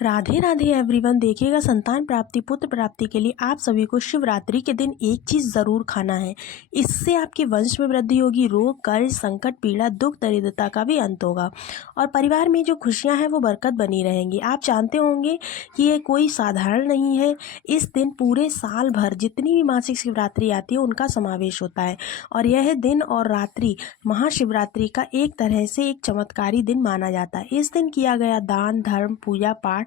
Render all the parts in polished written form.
Radhe Radhe everyone. देखिएगा, संतान प्राप्ति पुत्र प्राप्ति के लिए आप सभी को शिवरात्रि के दिन एक चीज़ ज़रूर खाना है। इससे आपके वंश में वृद्धि होगी, रोग कर्ज संकट पीड़ा दुख दरिद्रता का भी अंत होगा और परिवार में जो खुशियां हैं वो बरकत बनी रहेंगी। आप जानते होंगे कि ये कोई साधारण नहीं है। इस दिन पूरे साल भर जितनी भी मासिक शिवरात्रि आती है उनका समावेश होता है और यह दिन और रात्रि महाशिवरात्रि का एक तरह से एक चमत्कारी दिन माना जाता है। इस दिन किया गया दान धर्म पूजा पाठ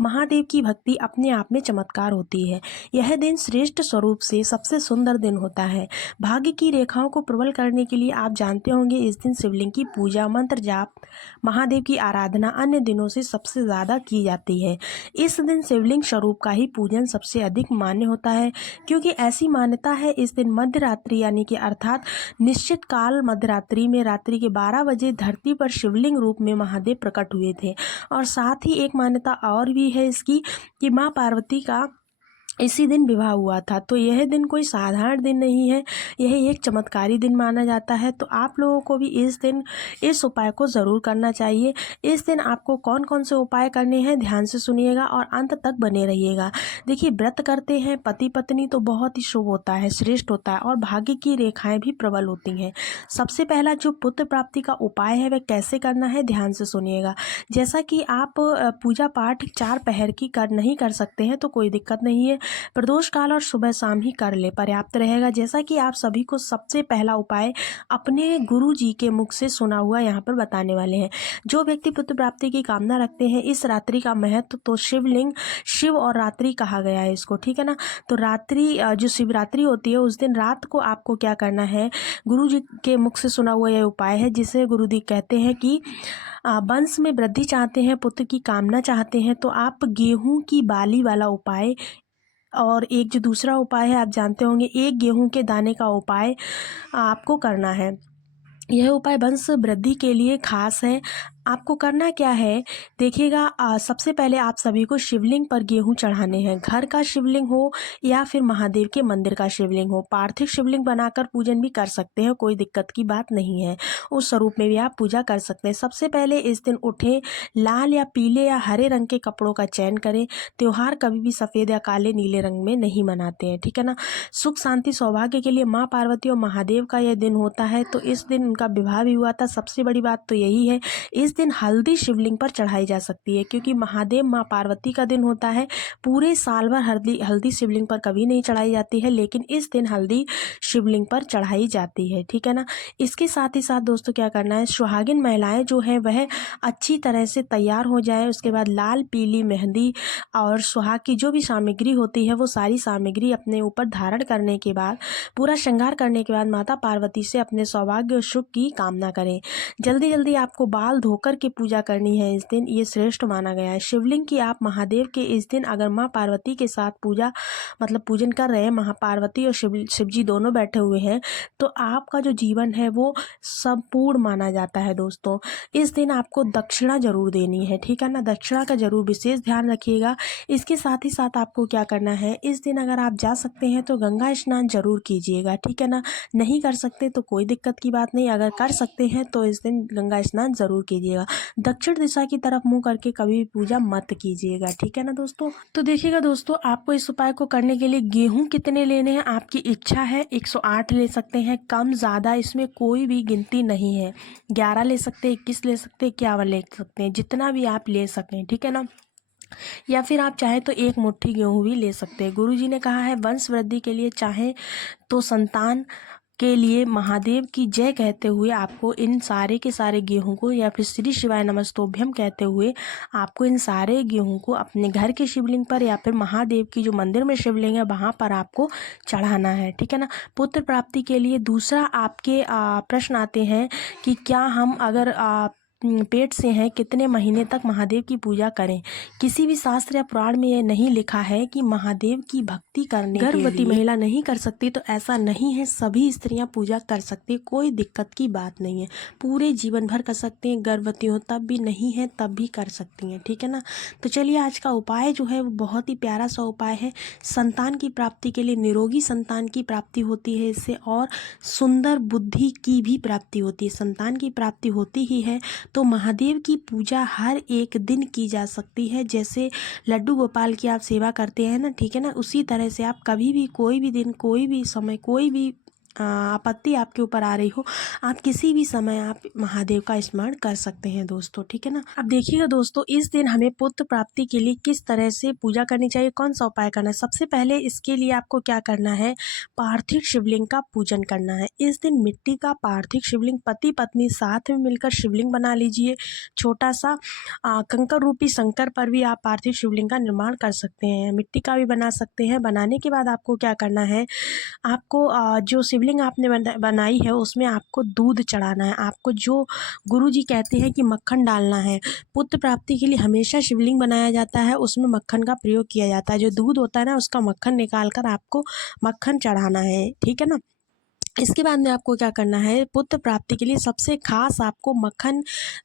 महादेव की भक्ति अपने आप में चमत्कार होती है। यह दिन श्रेष्ठ स्वरूप से सबसे सुंदर दिन होता है। भाग्य की रेखाओं को प्रबल करने के लिए आप जानते होंगे इस दिन शिवलिंग की पूजा मंत्र जाप महादेव की आराधना अन्य दिनों से सबसे ज़्यादा की जाती है। इस दिन शिवलिंग स्वरूप का ही पूजन सबसे अधिक मान्य होता है, क्योंकि ऐसी मान्यता है इस दिन मध्य रात्रि यानी कि अर्थात निश्चित काल मध्यरात्रि में रात्रि के 12 बजे धरती पर शिवलिंग रूप में महादेव प्रकट हुए थे। और साथ ही एक मान्यता और भी है इसकी कि माँ पार्वती का इसी दिन विवाह हुआ था। तो यह दिन कोई साधारण दिन नहीं है, यह एक चमत्कारी दिन माना जाता है। तो आप लोगों को भी इस दिन इस उपाय को ज़रूर करना चाहिए। इस दिन आपको कौन कौन से उपाय करने हैं ध्यान से सुनिएगा और अंत तक बने रहिएगा। देखिए, व्रत करते हैं पति पत्नी तो बहुत ही शुभ होता है, श्रेष्ठ होता है और भाग्य की रेखाएं भी प्रबल होती हैं। सबसे पहला जो पुत्र प्राप्ति का उपाय है वह कैसे करना है ध्यान से सुनिएगा। जैसा कि आप पूजा पाठ 4 पहर की नहीं कर सकते हैं तो कोई दिक्कत नहीं है, प्रदोष काल और सुबह शाम ही कर ले, पर्याप्त रहेगा। जैसा कि आप सभी को सबसे पहला उपाय अपने गुरु जी के मुख से सुना हुआ यहाँ पर बताने वाले हैं। जो व्यक्ति पुत्र प्राप्ति की कामना रखते हैं, इस रात्रि का महत्व तो शिवलिंग शिव और रात्रि कहा गया है इसको, ठीक है ना। तो रात्रि जो शिवरात्रि होती है उस दिन रात को आपको क्या करना है, गुरु जी के मुख से सुना हुआ यह उपाय है जिसे गुरु जी कहते हैं कि वंश में वृद्धि चाहते हैं, पुत्र की कामना चाहते हैं तो आप गेहूं की बाली वाला उपाय और एक जो दूसरा उपाय है आप जानते होंगे, एक गेहूं के दाने का उपाय आपको करना है। यह उपाय वंश वृद्धि के लिए खास है। आपको करना क्या है, देखिएगा, सबसे पहले आप सभी को शिवलिंग पर गेहूं चढ़ाने हैं। घर का शिवलिंग हो या फिर महादेव के मंदिर का शिवलिंग हो, पार्थिव शिवलिंग बनाकर पूजन भी कर सकते हैं, कोई दिक्कत की बात नहीं है। उस स्वरूप में भी आप पूजा कर सकते हैं। सबसे पहले इस दिन उठें, लाल या पीले या हरे रंग के कपड़ों का चयन करें। त्योहार कभी भी सफ़ेद या काले नीले रंग में नहीं मनाते हैं, ठीक है ना। सुख शांति सौभाग्य के लिए माँ पार्वती और महादेव का यह दिन होता है, तो इस दिन उनका विवाह भी हुआ था। सबसे बड़ी बात तो यही है, इस दिन हल्दी शिवलिंग पर चढ़ाई जा सकती है, क्योंकि महादेव माँ पार्वती का दिन होता है। पूरे साल भर हल्दी शिवलिंग पर कभी नहीं चढ़ाई जाती है, लेकिन इस दिन हल्दी शिवलिंग पर चढ़ाई जाती है, ठीक है ना। इसके साथ ही साथ दोस्तों क्या करना है, सुहागिन महिलाएं जो हैं वह अच्छी तरह से तैयार हो जाए। उसके बाद लाल पीली मेहंदी और सुहाग की जो भी सामग्री होती है वो सारी सामग्री अपने ऊपर धारण करने के बाद, पूरा श्रृंगार करने के बाद माता पार्वती से अपने सौभाग्य और सुख की कामना करें। जल्दी जल्दी आपको बाल धोकर के पूजा करनी है इस दिन, ये श्रेष्ठ माना गया है। शिवलिंग की आप महादेव के इस दिन अगर माँ पार्वती के साथ पूजा पूजन कर रहे हैं, महापार्वती और शिव जी दोनों बैठे हुए हैं, तो आपका जो जीवन है वो संपूर्ण माना जाता है। दोस्तों, इस दिन आपको दक्षिणा जरूर देनी है, ठीक है ना। दक्षिणा का जरूर विशेष ध्यान रखिएगा। इसके साथ ही साथ आपको क्या करना है, इस दिन अगर आप जा सकते हैं तो गंगा स्नान जरूर कीजिएगा, ठीक है ना। नहीं कर सकते तो कोई दिक्कत की बात नहीं, अगर कर सकते हैं तो इस दिन गंगा स्नान जरूर कीजिएगा। दक्षिण दिशा की तरफ मुंह करके कभी भी पूजा मत कीजिएगा, ठीक है ना दोस्तों। तो देखिएगा दोस्तों, आपको इस उपाय को करने के लिए गेहूं कितने लेने हैं आपकी इच्छा है। 108 ले सकते हैं, कम ज़्यादा इसमें कोई भी गिनती नहीं है। 11 ले सकते हैं, 21 ले सकते हैं, 51 ले सकते हैं, जितना भी आप ले सकें, ठीक है ना। या फिर आप चाहे तो एक मुट्ठी गेहूं भी ले सकते हैं। गुरु जी ने कहा है वंश वृद्धि के लिए चाहे तो संतान के लिए महादेव की जय कहते हुए आपको इन सारे के सारे गेहूं को या फिर श्री शिवाय नमस्तोभ्यम कहते हुए आपको इन सारे गेहूं को अपने घर के शिवलिंग पर या फिर महादेव की जो मंदिर में शिवलिंग है वहां पर आपको चढ़ाना है, ठीक है ना। पुत्र प्राप्ति के लिए दूसरा आपके प्रश्न आते हैं कि क्या हम अगर पेट से हैं कितने महीने तक महादेव की पूजा करें। किसी भी शास्त्र या पुराण में यह नहीं लिखा है कि महादेव की भक्ति करने गर्भवती महिला नहीं कर सकती, तो ऐसा नहीं है, सभी स्त्रियां पूजा कर सकती, कोई दिक्कत की बात नहीं है। पूरे जीवन भर कर सकते हैं, गर्भवती हो तब भी, नहीं है तब भी कर सकती हैं, ठीक है ना। तो चलिए, आज का उपाय जो है वो बहुत ही प्यारा सा उपाय है। संतान की प्राप्ति के लिए, निरोगी संतान की प्राप्ति होती है इससे, और सुंदर बुद्धि की भी प्राप्ति होती है। संतान की प्राप्ति होती ही है तो महादेव की पूजा हर एक दिन की जा सकती है। जैसे लड्डू गोपाल की आप सेवा करते हैं ना, ठीक है ना, उसी तरह से आप कभी भी, कोई भी दिन, कोई भी समय, कोई भी आपत्ति आपके ऊपर आ रही हो, आप किसी भी समय आप महादेव का स्मरण कर सकते हैं दोस्तों, ठीक है ना। अब देखिएगा दोस्तों, इस दिन हमें पुत्र प्राप्ति के लिए किस तरह से पूजा करनी चाहिए, कौन सा उपाय करना है। सबसे पहले इसके लिए आपको क्या करना है, पार्थिव शिवलिंग का पूजन करना है। इस दिन मिट्टी का पार्थिव शिवलिंग पति पत्नी साथ में मिलकर शिवलिंग बना लीजिए। छोटा सा कंकर रूपी शंकर पर भी आप पार्थिव शिवलिंग का निर्माण कर सकते हैं, मिट्टी का भी बना सकते हैं। बनाने के बाद आपको क्या करना है, आपको जो शिवलिंग आपने बनाई है उसमें आपको दूध चढ़ाना है। आपको जो गुरुजी कहते हैं कि मक्खन डालना है। पुत्र प्राप्ति के लिए हमेशा शिवलिंग बनाया जाता है, उसमें मक्खन का प्रयोग किया जाता है। जो दूध होता है ना, उसका मक्खन निकाल कर आपको मक्खन चढ़ाना है, ठीक है ना। इसके बाद में आपको क्या करना है, पुत्र प्राप्ति के लिए सबसे खास आपको मक्खन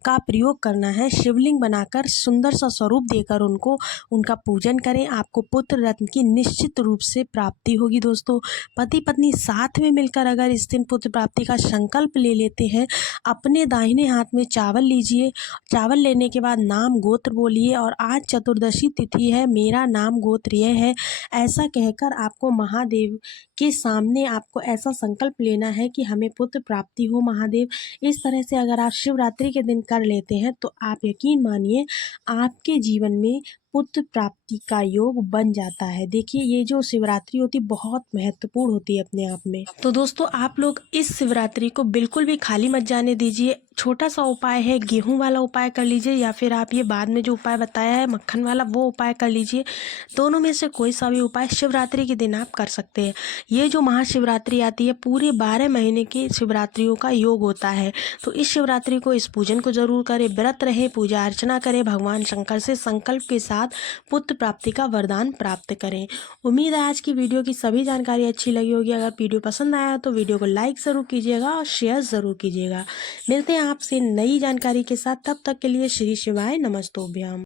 का प्रयोग करना है। शिवलिंग बनाकर सुंदर सा स्वरूप देकर उनको, उनका पूजन करें। आपको पुत्र रत्न की निश्चित रूप से प्राप्ति होगी दोस्तों। पति पत्नी साथ में मिलकर अगर इस दिन पुत्र प्राप्ति का संकल्प ले लेते हैं, अपने दाहिने हाथ में चावल लीजिए। चावल लेने के बाद नाम गोत्र बोलिए और आज चतुर्दशी तिथि है, मेरा नाम गोत्र यह है, ऐसा कहकर आपको महादेव के सामने आपको ऐसा संकल्प लेना है कि हमें पुत्र प्राप्ति हो महादेव। इस तरह से अगर आप शिवरात्रि के दिन कर लेते हैं तो आप यकीन मानिए आपके जीवन में पुत्र प्राप्ति का योग बन जाता है। देखिए, ये जो शिवरात्रि होती है बहुत महत्वपूर्ण होती है अपने आप में। तो दोस्तों, आप लोग इस शिवरात्रि को बिल्कुल भी खाली मत जाने दीजिए। छोटा सा उपाय है, गेहूं वाला उपाय कर लीजिए या फिर आप ये बाद में जो उपाय बताया है मक्खन वाला, वो उपाय कर लीजिए। दोनों में से कोई सा भी उपाय शिवरात्रि के दिन आप कर सकते हैं। ये जो महाशिवरात्रि आती है, पूरे 12 महीने की शिवरात्रियों का योग होता है। तो इस शिवरात्रि को, इस पूजन को जरूर करें, व्रत रहे, पूजा अर्चना करें, भगवान शंकर से संकल्प के साथ पुत्र प्राप्ति का वरदान प्राप्त करें। उम्मीद है आज की वीडियो की सभी जानकारी अच्छी लगी होगी। अगर वीडियो पसंद आया तो वीडियो को लाइक जरूर कीजिएगा और शेयर जरूर कीजिएगा। मिलते हैं आपसे नई जानकारी के साथ, तब तक के लिए श्री शिवाय नमस्तोभ्याम।